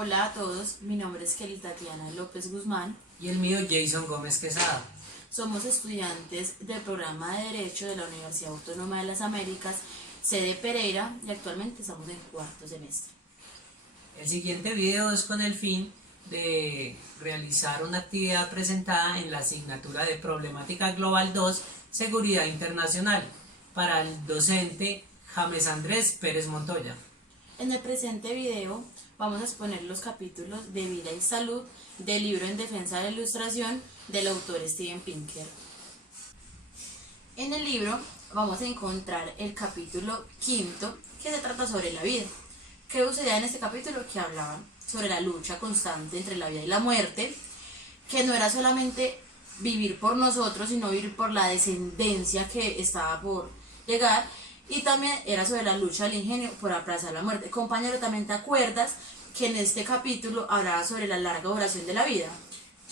Hola a todos, mi nombre es Kelly Tatiana López Guzmán. Y el mío, Jason Gómez Quesada. Somos estudiantes del programa de Derecho de la Universidad Autónoma de las Américas, sede Pereira, y actualmente estamos en cuarto semestre. El siguiente video es con el fin de realizar una actividad presentada en la asignatura de Problemática Global 2, Seguridad Internacional, para el docente James Andrés Pérez Montoya. En el presente video vamos a exponer los capítulos de Vida y Salud del libro En Defensa de la Ilustración del autor Steven Pinker. En el libro vamos a encontrar el capítulo quinto, que se trata sobre la vida. ¿Qué sucedía en este capítulo? Que hablaban sobre la lucha constante entre la vida y la muerte, que no era solamente vivir por nosotros, sino vivir por la descendencia que estaba por llegar, y también era sobre la lucha del ingenio por aplazar la muerte. Compañero, ¿también te acuerdas que en este capítulo hablaba sobre la larga duración de la vida?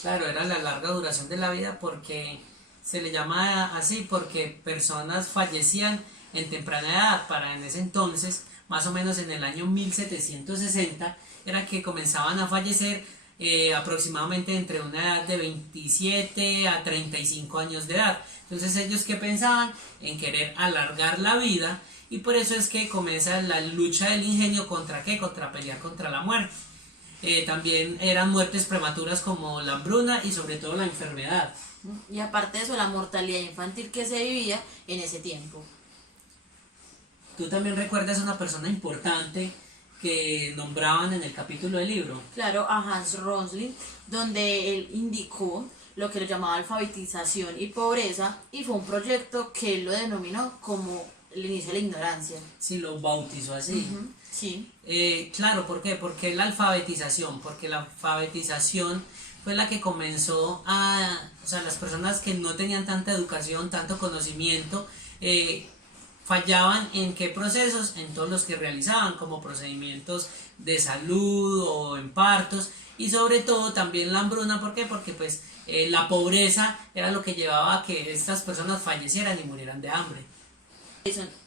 Claro, era la larga duración de la vida porque se le llama así porque personas fallecían en temprana edad. Para en ese entonces, más o menos en el año 1760, era que comenzaban a fallecer aproximadamente entre una edad de 27 a 35 años de edad. Entonces ellos que pensaban en querer alargar la vida, y por eso es que comienza la lucha del ingenio contra ¿qué? Contra pelear contra la muerte. También eran muertes prematuras como la hambruna y sobre todo la enfermedad. Y aparte de eso, la mortalidad infantil que se vivía en ese tiempo. ¿Tú también recuerdas a una persona importante que nombraban en el capítulo del libro? Claro, a Hans Rosling, donde él indicó lo que le llamaba alfabetización y pobreza, y fue un proyecto que él lo denominó como el inicio de la ignorancia. Sí, lo bautizó así. Sí. Claro, ¿por qué? Porque la alfabetización, fue la que comenzó o sea, las personas que no tenían tanta educación, tanto conocimiento, fallaban en qué procesos, en todos los que realizaban, como procedimientos de salud o en partos, y sobre todo también la hambruna. ¿Por qué? Porque pues la pobreza era lo que llevaba a que estas personas fallecieran y murieran de hambre.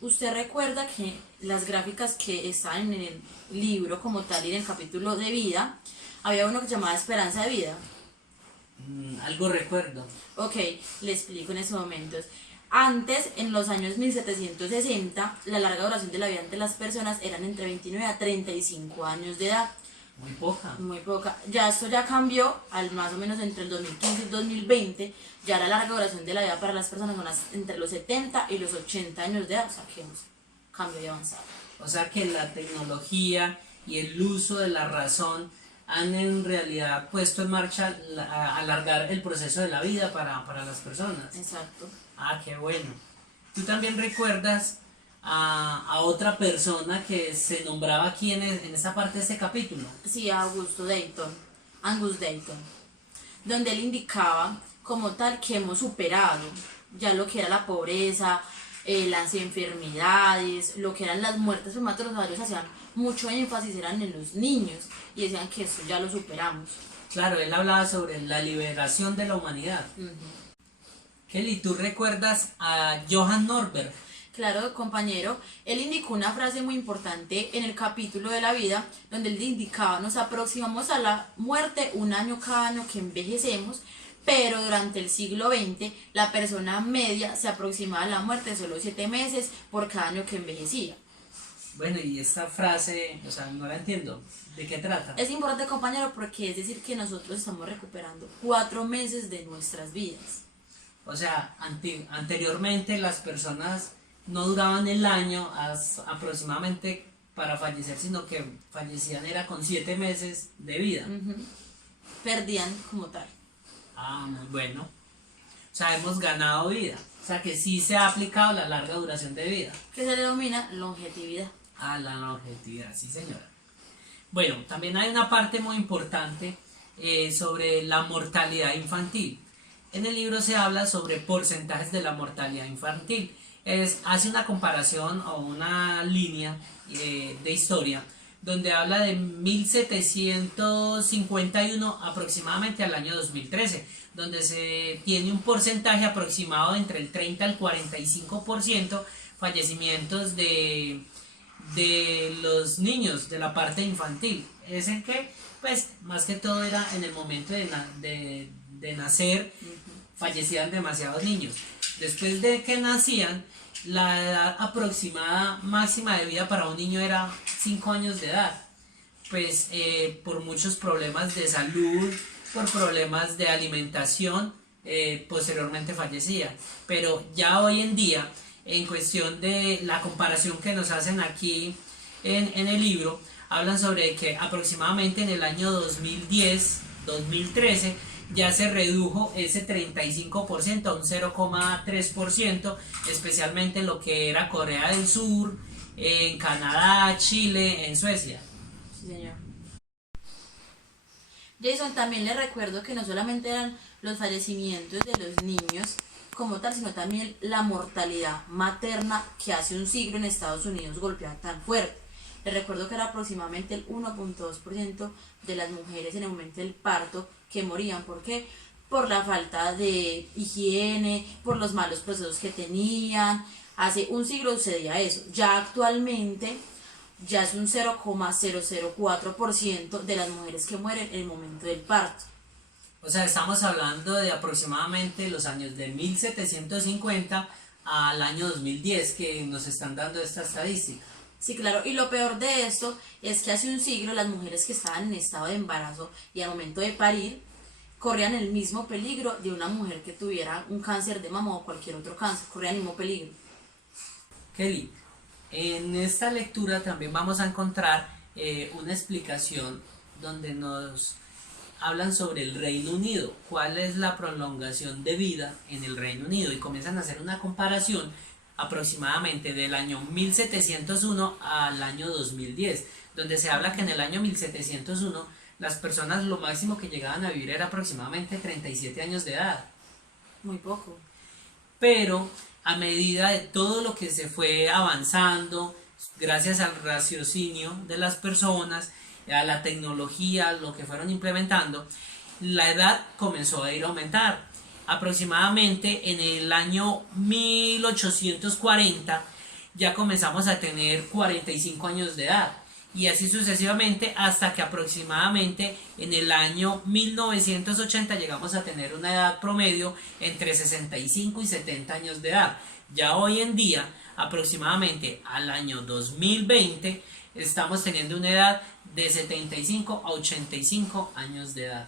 ¿Usted recuerda que las gráficas que estaban en el libro como tal y en el capítulo de vida, había uno que se llamaba Esperanza de Vida? Algo recuerdo. Ok, le explico en estos momentos. Antes, en los años 1760, la larga duración de la vida de las personas eran entre 29 a 35 años de edad. Muy poca. Muy poca. Ya esto ya cambió, al más o menos entre el 2015 y el 2020, ya la larga duración de la vida para las personas son entre los 70 y los 80 años de edad, o sea que es un cambio de avanzado. O sea que la tecnología y el uso de la razón han en realidad puesto en marcha alargar el proceso de la vida para las personas. Exacto. Ah, qué bueno. ¿Tú también recuerdas a otra persona que se nombraba aquí en esta parte de este capítulo? Sí, Angus Dayton, donde él indicaba como tal que hemos superado ya lo que era la pobreza, las enfermedades, lo que eran las muertes prematuras. Ellos hacían mucho énfasis, eran en los niños, y decían que esto ya lo superamos. Claro, él hablaba sobre la liberación de la humanidad. Kelly, ¿tú recuerdas a Johann Norberg? Claro, compañero, él indicó una frase muy importante en el capítulo de la vida, donde él indicaba: nos aproximamos a la muerte un año cada año que envejecemos, pero durante el siglo XX la persona media se aproximaba a la muerte solo 7 meses por cada año que envejecía. Bueno, y esta frase, o sea, no la entiendo. ¿De qué trata? Es importante, compañero, porque es decir que nosotros estamos recuperando 4 meses de nuestras vidas. O sea, anteriormente las personas no duraban el año aproximadamente para fallecer, sino que fallecían era con 7 meses de vida. Perdían como tal. Ah, muy bueno. O sea, hemos ganado vida. O sea, que sí se ha aplicado la larga duración de vida. Que se le denomina longevidad. Ah, la longevidad, sí señora. Bueno, también hay una parte muy importante sobre la mortalidad infantil. En el libro se habla sobre porcentajes de la mortalidad infantil. Hace una comparación o una línea de historia donde habla de 1751 aproximadamente al año 2013, donde se tiene un porcentaje aproximado de entre el 30 al 45% fallecimientos de los niños de la parte infantil. es en que, pues, más que todo era en el momento de nacer, fallecían demasiados niños. Después de que nacían, la edad aproximada máxima de vida para un niño era 5 años de edad. Pues por muchos problemas de salud, por problemas de alimentación, posteriormente fallecía. Pero ya hoy en día, en cuestión de la comparación que nos hacen aquí en el libro, hablan sobre que aproximadamente en el año 2010-2013 ya se redujo ese 35% a un 0,3%, especialmente en lo que era Corea del Sur, en Canadá, Chile, en Suecia. Sí, señor. Jason, también le recuerdo que no solamente eran los fallecimientos de los niños como tal, sino también la mortalidad materna que hace un siglo en Estados Unidos golpeaba tan fuerte. Les recuerdo que era aproximadamente el 1,2% de las mujeres en el momento del parto que morían. ¿Por qué? Por la falta de higiene, por los malos procesos que tenían. Hace un siglo sucedía eso. Ya actualmente ya es un 0,004% de las mujeres que mueren en el momento del parto. O sea, estamos hablando de aproximadamente los años de 1750 al año 2010 que nos están dando esta estadística. Sí, claro, y lo peor de esto es que hace un siglo las mujeres que estaban en estado de embarazo y al momento de parir corrían el mismo peligro de una mujer que tuviera un cáncer de mama o cualquier otro cáncer, corrían el mismo peligro. Kelly, en esta lectura también vamos a encontrar una explicación donde nos hablan sobre el Reino Unido, cuál es la prolongación de vida en el Reino Unido, y comienzan a hacer una comparación aproximadamente del año 1701 al año 2010, donde se habla que en el año 1701 las personas lo máximo que llegaban a vivir era aproximadamente 37 años de edad. Muy poco. Pero a medida de todo lo que se fue avanzando, gracias al raciocinio de las personas, a la tecnología, lo que fueron implementando, la edad comenzó a ir a aumentar. Aproximadamente en el año 1840 ya comenzamos a tener 45 años de edad, y así sucesivamente hasta que aproximadamente en el año 1980 llegamos a tener una edad promedio entre 65 y 70 años de edad. Ya hoy en día, aproximadamente al año 2020, estamos teniendo una edad de 75 a 85 años de edad.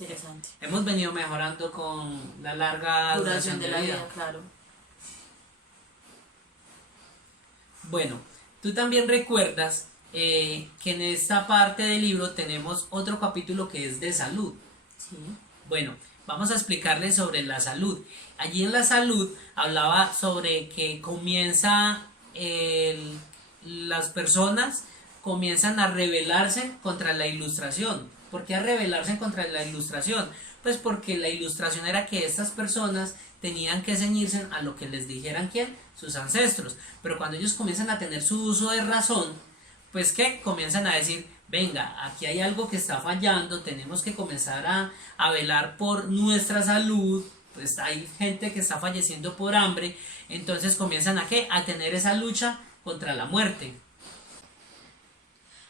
Interesante. Hemos venido mejorando con la larga duración de la vida. Claro. Bueno, tú también recuerdas que en esta parte del libro tenemos otro capítulo que es de salud. Sí. Bueno, vamos a explicarles sobre la salud. Allí en la salud hablaba sobre que las personas comienzan a rebelarse contra la ilustración. ¿Por qué a rebelarse contra la ilustración? Pues porque la ilustración era que estas personas tenían que ceñirse a lo que les dijeran ¿quién? Sus ancestros. Pero cuando ellos comienzan a tener su uso de razón, pues que comienzan a decir, venga, aquí hay algo que está fallando, tenemos que comenzar a velar por nuestra salud, pues hay gente que está falleciendo por hambre, entonces comienzan a ¿qué? A tener esa lucha contra la muerte.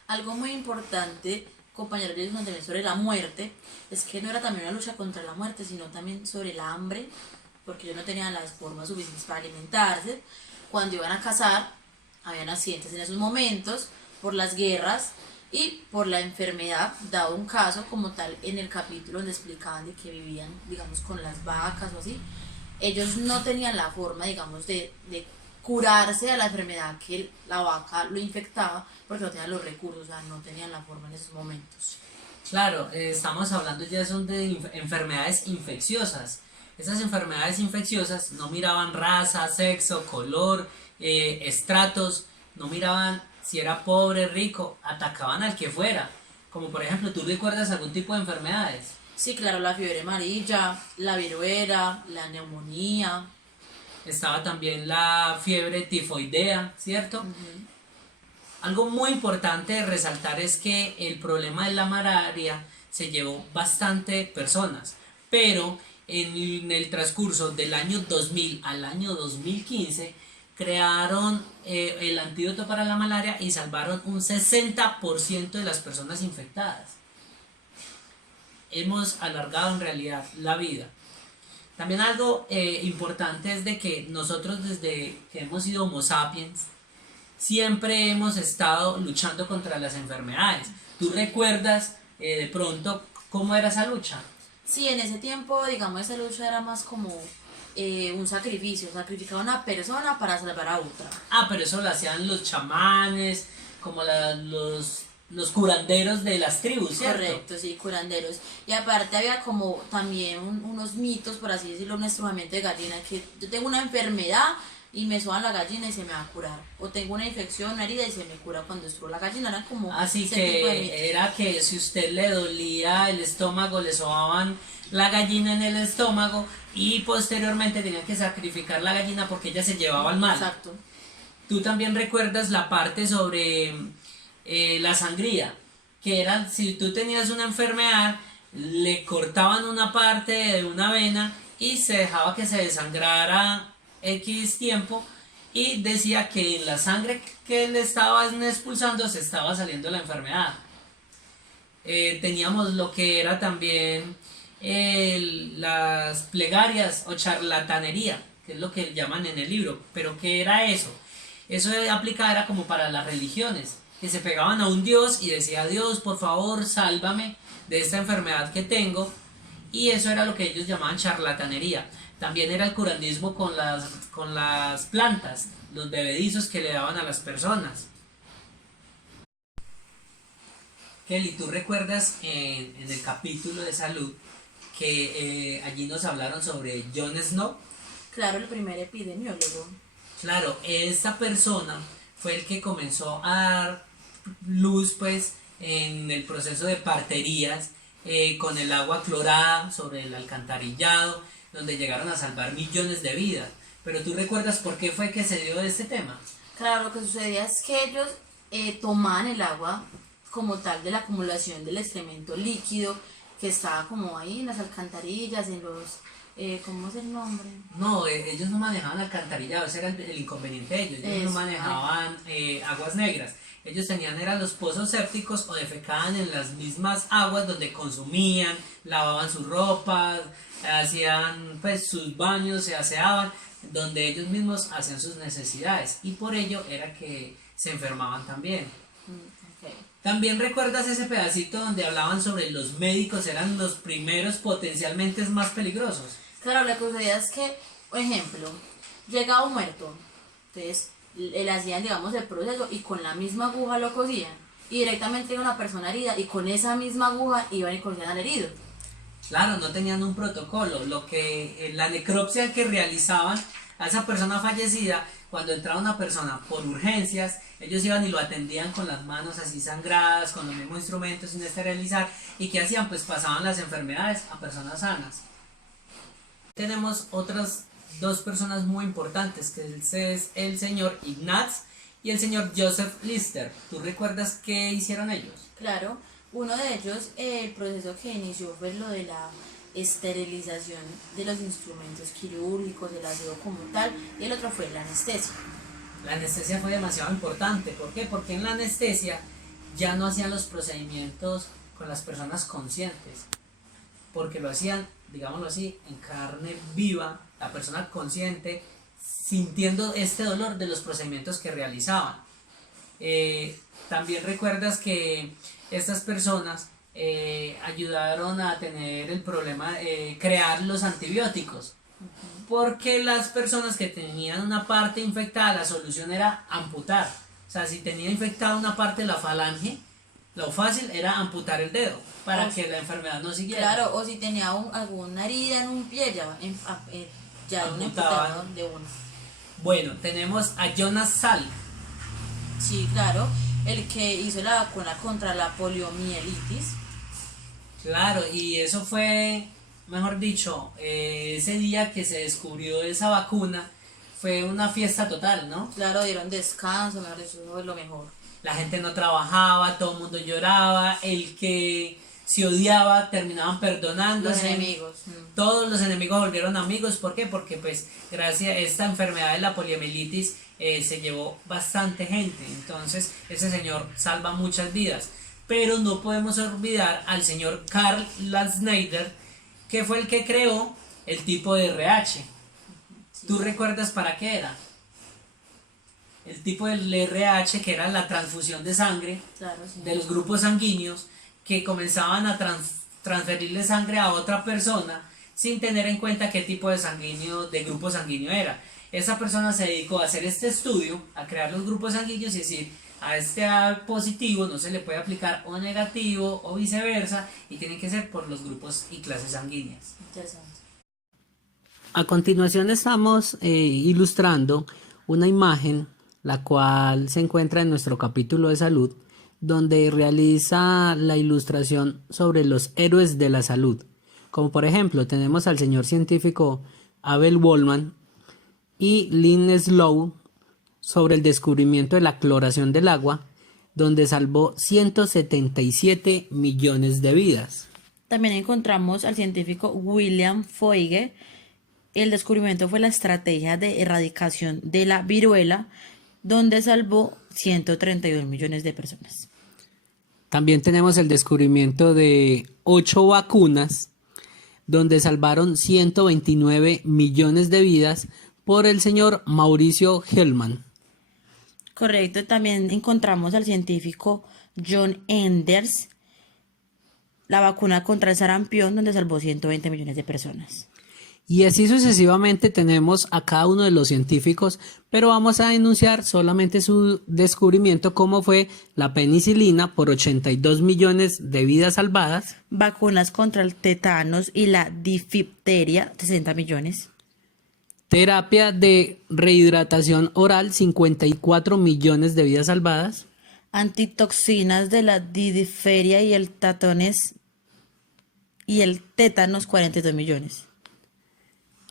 Algo muy importante, compañeros, también sobre la muerte, es que no era también una lucha contra la muerte, sino también sobre el hambre, porque ellos no tenían las formas suficientes para alimentarse. Cuando iban a cazar, habían accidentes en esos momentos, por las guerras y por la enfermedad, dado un caso como tal en el capítulo donde explicaban de que vivían, digamos, con las vacas o así. Ellos no tenían la forma, digamos, de curarse de la enfermedad que la vaca lo infectaba, porque no tenían los recursos, o sea, no tenían la forma en esos momentos. Claro, estamos hablando ya son de enfermedades infecciosas. Esas enfermedades infecciosas no miraban raza, sexo, color, estratos, no miraban si era pobre, rico, atacaban al que fuera. Como por ejemplo, ¿tú recuerdas algún tipo de enfermedades? Sí, claro, la fiebre amarilla, la viruela, la neumonía. Estaba también la fiebre tifoidea, ¿cierto? Algo muy importante de resaltar es que el problema de la malaria se llevó bastante personas, pero en el transcurso del año 2000 al año 2015 crearon el antídoto para la malaria y salvaron un 60% de las personas infectadas. Hemos alargado en realidad la vida. También algo importante es de que nosotros desde que hemos sido Homo sapiens siempre hemos estado luchando contra las enfermedades. ¿Tú recuerdas de pronto cómo era esa lucha? Sí, en ese tiempo, digamos, esa lucha era más como un sacrificio, sacrificar a una persona para salvar a otra. Ah, pero eso lo hacían los chamanes, como los curanderos de las tribus, ¿cierto? Correcto, sí, curanderos. Y aparte había como también unos mitos, por así decirlo, un estrujamiento de gallina, que yo tengo una enfermedad y me soban la gallina y se me va a curar. O tengo una infección, una herida y se me cura cuando estrujo la gallina. Era como Así ese tipo de mitos. que era que si usted le dolía el estómago, le sobaban la gallina en el estómago y posteriormente tenía que sacrificar la gallina porque ella se llevaba al mal. Exacto. Tú también recuerdas la parte sobre la sangría, que era si tú tenías una enfermedad, le cortaban una parte de una vena y se dejaba que se desangrara X tiempo y decía que en la sangre que le estaban expulsando se estaba saliendo la enfermedad. Teníamos lo que era también las plegarias o charlatanería, que es lo que llaman en el libro. Pero ¿qué era eso? Eso aplicaba era como para las religiones, que se pegaban a un dios y decía: Dios, por favor, sálvame de esta enfermedad que tengo. Y eso era lo que ellos llamaban charlatanería. También era el curandismo con las plantas, los bebedizos que le daban a las personas. Kelly, ¿tú recuerdas en el capítulo de salud que allí nos hablaron sobre Jon Snow? Claro, el primer epidemiólogo. Claro, esta persona fue el que comenzó a dar luz pues en el proceso de parterías con el agua clorada sobre el alcantarillado, donde llegaron a salvar millones de vidas. Pero ¿tú recuerdas por qué fue que se dio este tema? Claro, lo que sucedía es que ellos tomaban el agua como tal de la acumulación del excremento líquido que estaba como ahí en las alcantarillas, en los... ¿cómo es el nombre? No, ellos no manejaban alcantarillado, ese era el inconveniente de ellos. Ellos no manejaban aguas negras. Ellos eran los pozos sépticos o defecaban en las mismas aguas donde consumían, lavaban sus ropas, hacían pues sus baños, se aseaban, donde ellos mismos hacían sus necesidades, y por ello era que se enfermaban también. Okay. También recuerdas ese pedacito donde hablaban sobre los médicos eran los primeros potencialmente más peligrosos. Claro, lo que sucedía es que, por ejemplo, llegaba un muerto, entonces le hacían, digamos, el proceso y con la misma aguja lo cosían, y directamente iba una persona herida y con esa misma aguja iban y cosían al herido. Claro, no tenían un protocolo. Lo que la necropsia que realizaban a esa persona fallecida, cuando entraba una persona por urgencias, ellos iban y lo atendían con las manos así sangradas, con los mismos instrumentos sin esterilizar. ¿Y qué hacían? Pues pasaban las enfermedades a personas sanas. Tenemos otras dos personas muy importantes, que es el señor Ignaz y el señor Joseph Lister. ¿Tú recuerdas qué hicieron ellos? Claro, uno de ellos, el proceso que inició fue lo de la esterilización de los instrumentos quirúrgicos, del aseo como tal, y el otro fue la anestesia. La anestesia fue demasiado importante. ¿Por qué? Porque en la anestesia ya no hacían los procedimientos con las personas conscientes, porque lo hacían, digámoslo así, en carne viva, la persona consciente, sintiendo este dolor de los procedimientos que realizaban. También recuerdas que estas personas ayudaron a tener el problema de crear los antibióticos, porque las personas que tenían una parte infectada, la solución era amputar. O sea, si tenía infectada una parte de la falange, lo fácil era amputar el dedo para que la enfermedad no siguiera. Claro, o si tenía alguna herida en un pie, ya un amputado de uno. Bueno, tenemos a Jonas Salk. Sí, claro, el que hizo la vacuna contra la poliomielitis. Claro, y eso fue, mejor dicho, ese día que se descubrió esa vacuna, fue una fiesta total, ¿no? Claro, dieron descanso, mejor, eso fue lo mejor. La gente no trabajaba, todo el mundo lloraba, el que se odiaba, terminaban Los perdonándose. enemigos. Todos los enemigos volvieron amigos. ¿Por qué? Porque pues gracias a esta enfermedad de la poliomielitis se llevó bastante gente. Entonces ese señor salva muchas vidas. Pero no podemos olvidar al señor Karl Lansdowne, que fue el que creó el tipo de RH. Sí. ¿Tú recuerdas para qué era? El tipo del RH, que era la transfusión de sangre Claro, sí. de los grupos sanguíneos, que comenzaban a transferirle sangre a otra persona sin tener en cuenta qué tipo de grupo sanguíneo era. Esa persona se dedicó a hacer este estudio, a crear los grupos sanguíneos y decir, a este A positivo no se le puede aplicar O negativo o viceversa, y tienen que ser por los grupos y clases sanguíneas. Interesante. A continuación estamos ilustrando una imagen la cual se encuentra en nuestro capítulo de salud, donde realiza la ilustración sobre los héroes de la salud. Como por ejemplo tenemos al señor científico Abel Wohlmann y Lynn Slow sobre el descubrimiento de la cloración del agua, donde salvó 177 millones de vidas. También encontramos al científico William Foige. El descubrimiento fue la estrategia de erradicación de la viruela, donde salvó 132 millones de personas. También tenemos el descubrimiento de 8 vacunas, donde salvaron 129 millones de vidas por el señor Mauricio Hellman. Correcto, también encontramos al científico John Enders, la vacuna contra el sarampión, donde salvó 120 millones de personas. Y así sucesivamente tenemos a cada uno de los científicos, pero vamos a enunciar solamente su descubrimiento, como fue la penicilina por 82 millones de vidas salvadas. Vacunas contra el tétanos y la difteria, 60 millones. Terapia de rehidratación oral, 54 millones de vidas salvadas. Antitoxinas de la difteria y el tétanos, 42 millones.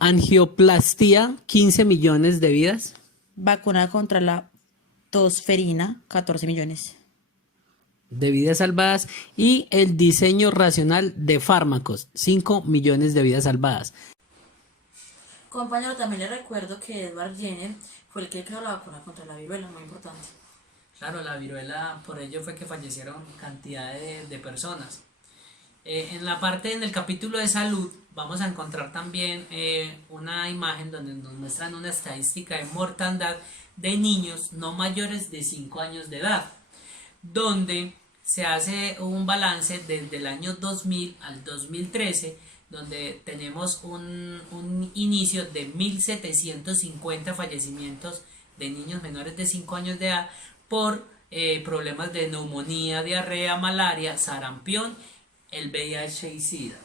Angioplastia, 15 millones de vidas. Vacuna contra la tosferina, 14 millones. De vidas salvadas. Y el diseño racional de fármacos, 5 millones de vidas salvadas. Compañero, también le recuerdo que Edward Jenner fue el que creó la vacuna contra la viruela, muy importante. Claro, la viruela, por ello fue que fallecieron cantidad de personas. En la parte, en el capítulo de salud, vamos a encontrar también una imagen donde nos muestran una estadística de mortandad de niños no mayores de 5 años de edad, donde se hace un balance desde el año 2000 al 2013, donde tenemos un inicio de 1.750 fallecimientos de niños menores de 5 años de edad por problemas de neumonía, diarrea, malaria, sarampión, el VIH y SIDA.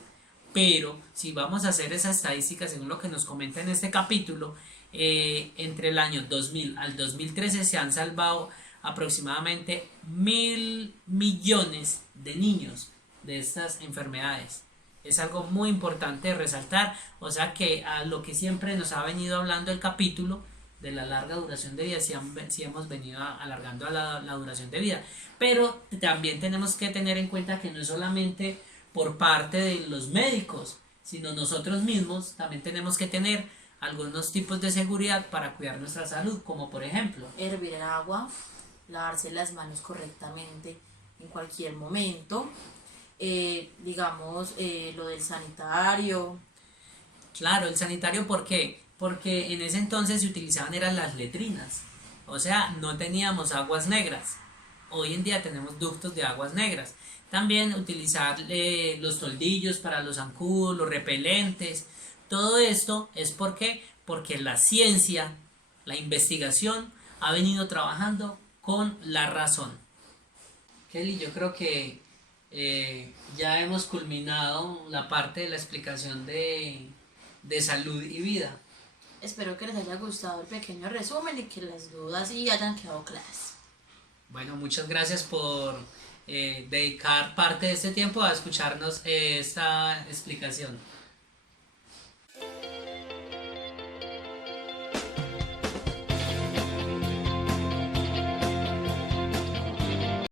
Pero si vamos a hacer esa estadística según lo que nos comenta en este capítulo, entre el año 2000 al 2013 se han salvado aproximadamente 1.000 millones de niños de estas enfermedades. Es algo muy importante de resaltar, o sea que a lo que siempre nos ha venido hablando el capítulo de la larga duración de vida, si hemos venido alargando la duración de vida, pero también tenemos que tener en cuenta que no es solamente por parte de los médicos, sino nosotros mismos también tenemos que tener algunos tipos de seguridad para cuidar nuestra salud, como por ejemplo Hervir el agua, lavarse las manos correctamente en cualquier momento, lo del sanitario. Claro, el sanitario, ¿por qué? Porque en ese entonces se utilizaban eran las letrinas, o sea, no teníamos aguas negras. Hoy en día tenemos ductos de aguas negras. También utilizar los toldillos para los zancudos, los repelentes. Todo esto es porque la ciencia, la investigación ha venido trabajando con la razón. Kelly, yo creo que ya hemos culminado la parte de la explicación de salud y vida. Espero que les haya gustado el pequeño resumen y que las dudas sí hayan quedado claras. Bueno, muchas gracias por dedicar parte de este tiempo a escucharnos esta explicación.